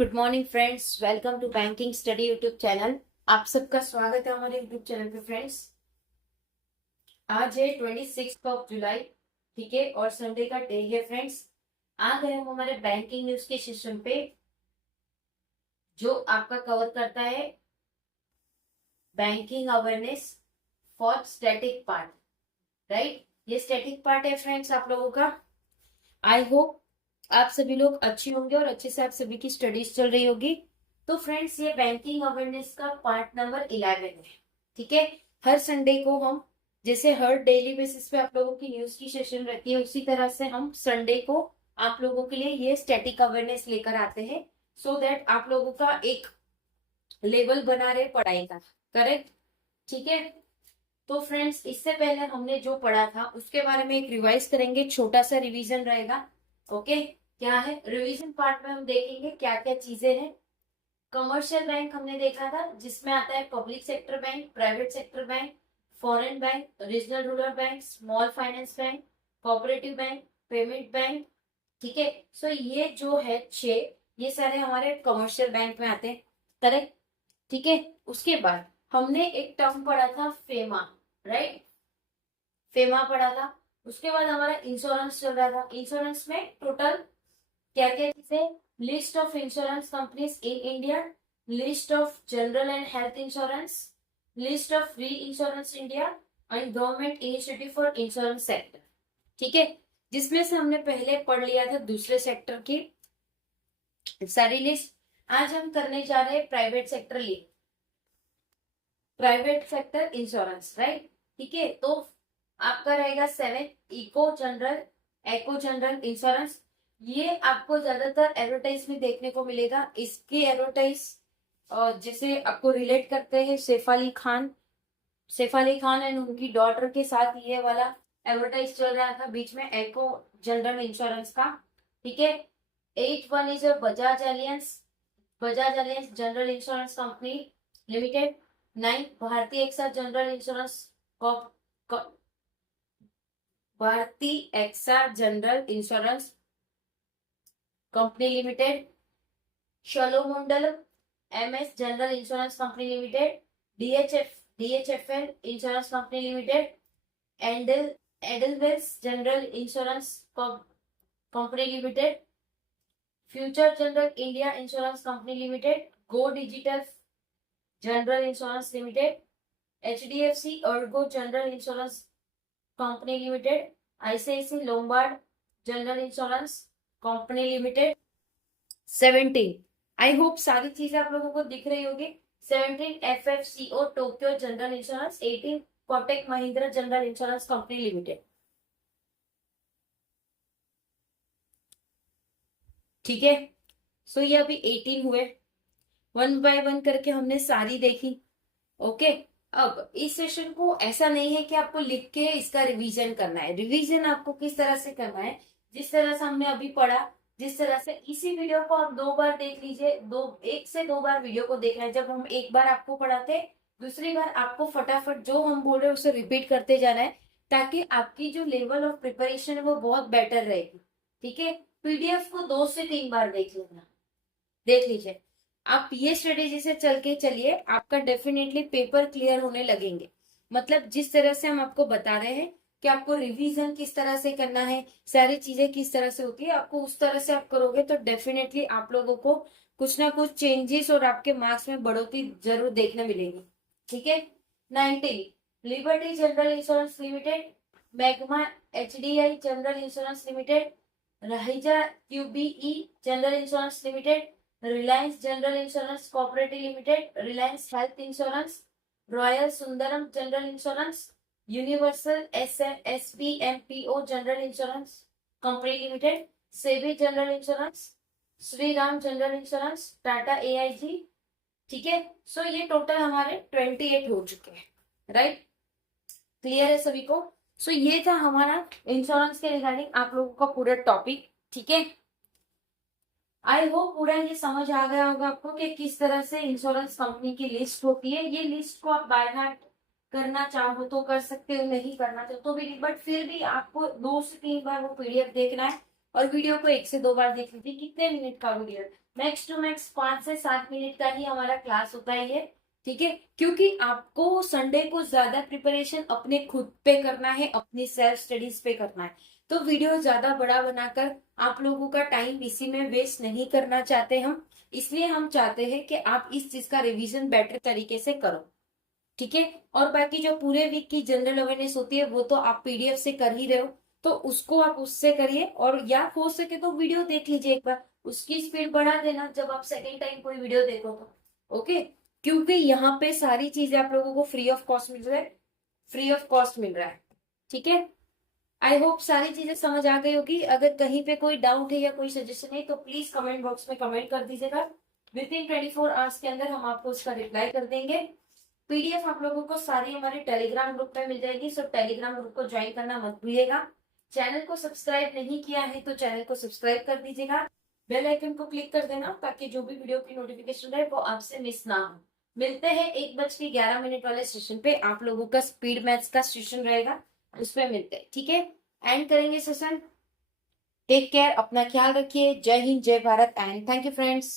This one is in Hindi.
Good morning friends, welcome to banking study YouTube channel. आप सबका स्वागत है हमारे यूट्यूब चैनल पे। फ्रेंड्स, आज है 26 ऑफ जुलाई, ठीक है, और संडे का डे है। फ्रेंड्स, आ गए हम हमारे बैंकिंग न्यूज के सेशन पे, जो आपका कवर करता है banking awareness for static part. Right, ये स्टैटिक पार्ट है फ्रेंड्स आप लोगों का। आई होप आप सभी लोग अच्छे होंगे और अच्छे से आप सभी की स्टडीज चल रही होगी। तो फ्रेंड्स, ये बैंकिंग अवेयरनेस का पार्ट नंबर 11 है, ठीक है। हर संडे को हम, जैसे हर डेली बेसिस पे आप लोगों की न्यूज की सेशन रहती है, उसी तरह से हम संडे को आप लोगों के लिए ये स्टैटिक अवेयरनेस लेकर आते हैं, सो दैट आप लोगों का एक लेवल बना रहे पढ़ाई का। करेक्ट, ठीक है। तो फ्रेंड्स, इससे पहले हमने जो पढ़ा था उसके बारे में एक रिवाइज करेंगे, छोटा सा रिवीजन रहेगा। ओके, क्या है रिवीजन पार्ट में हम देखेंगे क्या क्या चीजें हैं। कमर्शियल बैंक हमने देखा था, जिसमें आता है public sector bank, private sector bank, foreign bank, regional rural bank, small finance bank, cooperative bank, payment bank, ठीक है। सो ये जो है 6, ये सारे हमारे कमर्शियल बैंक में आते हैं। करेक्ट, ठीक है। उसके बाद हमने एक टर्म पढ़ा था फेमा, राइट, फेमा पढ़ा था। उसके बाद हमारा इंश्योरेंस चल रहा था। इंश्योरेंस में टोटल क्या क्या चीजें, list of insurance companies in India, list of general and health insurance, list of री insurance India and government initiative for insurance sector, ठीक है। जिसमें से हमने पहले पढ़ लिया था दूसरे सेक्टर की सारी लिस्ट। आज हम करने जा रहे हैं private sector list, private sector insurance, right, ठीक है। तो आपका रहेगा 7 इको जनरल इंश्योरेंस। ये आपको ज्यादातर एडवर्टाइज में देखने को मिलेगा। इसकी एडवर्टाइज जैसे आपको रिलेट करते हैं सैफ अली खान एंड उनकी डॉटर के साथ ये वाला एडवर्टाइज चल रहा था बीच में, एको जनरल इंश्योरेंस का, ठीक है। 8 is Bajaj Allianz general insurance company limited. 9 Bharatiya AXA general insurance Bharatiya AXA general insurance company limited. Cholamandalam MS general insurance company limited. DHFL insurance company limited. Edelweiss general insurance company limited. Future general India insurance company limited. Go digital general insurance limited. HDFC ERGO general insurance company limited. ICIC Lombard general insurance company limited. 17, I hope सारी चीजें आप लोगों को दिख रही होगी। 17 एफएफसीओ Tokyo general insurance. 18 Kotak Mahindra general insurance company limited, ठीक है। सो ये अभी 18 हुए, 1 बाय 1 करके हमने सारी देखी। ओके, अब इस सेशन को ऐसा नहीं है कि आपको लिख के इसका रिवीजन करना है। रिवीजन आपको किस तरह से करना है, जिस तरह से हमने अभी पढ़ा, जिस तरह से इसी वीडियो को आप 2 बार देख लीजिए। 1 से 2 बार वीडियो को देखना है। जब हम एक बार आपको पढ़ाते, दूसरी बार आपको फटाफट जो हम बोल रहे हैं उसे रिपीट करते जाना है, ताकि आपकी जो लेवल ऑफ प्रिपरेशन है वो बहुत बेटर रहेगी, ठीक है। पीडीएफ को 2 से 3 बार देख लीजिए। आप ये स्ट्रेटेजी से चल के चलिए, आपका डेफिनेटली पेपर क्लियर होने लगेंगे। मतलब जिस तरह से हम आपको बता रहे हैं कि आपको रिवीजन किस तरह से करना है, सारी चीजें किस तरह से होती है, आपको उस तरह से आप करोगे तो डेफिनेटली आप लोगों को कुछ ना कुछ चेंजेस और आपके मार्क्स में बढ़ोतरी जरूर देखने मिलेगी, ठीक है। 19 Liberty general insurance limited, Magma HDI general insurance limited, Raheja QBE general insurance limited, Reliance general insurance cooperative limited, Reliance health insurance, royal Sundaram general insurance, universal SPMPO general insurance company limited, SBI general insurance, Shri Ram general insurance, Tata AIG, ठीक है। सो ये टोटल हमारे 28 हो चुके हैं, राइट, क्लियर है सभी को। सो ये था हमारा इंश्योरेंस के रिगार्डिंग आप लोगों का पूरा टॉपिक, ठीक है। आई होप पूरा ये समझ आ गया होगा आपको कि किस तरह से इंश्योरेंस कंपनी की लिस्ट होती है। ये लिस्ट को आप बाय हार्ट करना चाहो तो कर सकते हो, नहीं करना चाहो तो भी, बट फिर भी आपको 2 से 3 बार वो पीडीएफ देखना है, और वीडियो को 1 से 2 बार देख लीजिए। कितने मिनट का वीडियो है, मैक्स टू मैक्स 5 से 7 मिनट का ही हमारा क्लास होता ही है, ठीक है। क्योंकि आपको संडे को ज्यादा प्रिपरेशन अपने खुद पे करना है, अपनी सेल्फ स्टडीज पे करना है, तो वीडियो ज्यादा बड़ा बनाकर आप लोगों का टाइम इसी में वेस्ट नहीं करना चाहते हम। इसलिए हम चाहते हैं कि आप इस चीज का रिवीजन बेटर तरीके से करो, ठीक है। और बाकी जो पूरे वीक की जनरल अवेयरनेस होती है वो तो आप पीडीएफ से कर ही रहे हो, तो उसको आप उससे करिए, और या हो सके तो वीडियो देख लीजिए एक बार, उसकी स्पीड बढ़ा देना जब आप सेकेंड टाइम कोई वीडियो देखो तो, ओके। क्योंकि यहाँ पे सारी चीजें आप लोगों को फ्री ऑफ कॉस्ट मिल रहा है, फ्री ऑफ कॉस्ट मिल रहा है, ठीक है। आई होप सारी चीजें समझ आ गई होगी। अगर कहीं पे कोई डाउट है या कोई सजेशन है तो प्लीज कमेंट बॉक्स में कमेंट कर दीजिएगा। विद इन 24 आवर्स के अंदर हम आपको उसका रिप्लाई कर देंगे। पीडीएफ आप लोगों को सारी हमारे टेलीग्राम ग्रुप पे मिल जाएगी, सो टेलीग्राम ग्रुप को ज्वाइन करना मत भूलिएगा। चैनल को सब्सक्राइब नहीं किया है तो चैनल को सब्सक्राइब कर दीजिएगा, बेल आइकन को क्लिक कर देना ताकि जो भी वीडियो की नोटिफिकेशन रहे वो आपसे मिस ना हो। मिलते हैं 1:11 वाले सेशन पे, आप लोगों का स्पीड मैथ्स का सेशन रहेगा, उस पे मिलते हैं, ठीक है। एंड करेंगे सेशन। टेक केयर, अपना ख्याल रखिए। जय हिंद, जय Bharat and thank you friends.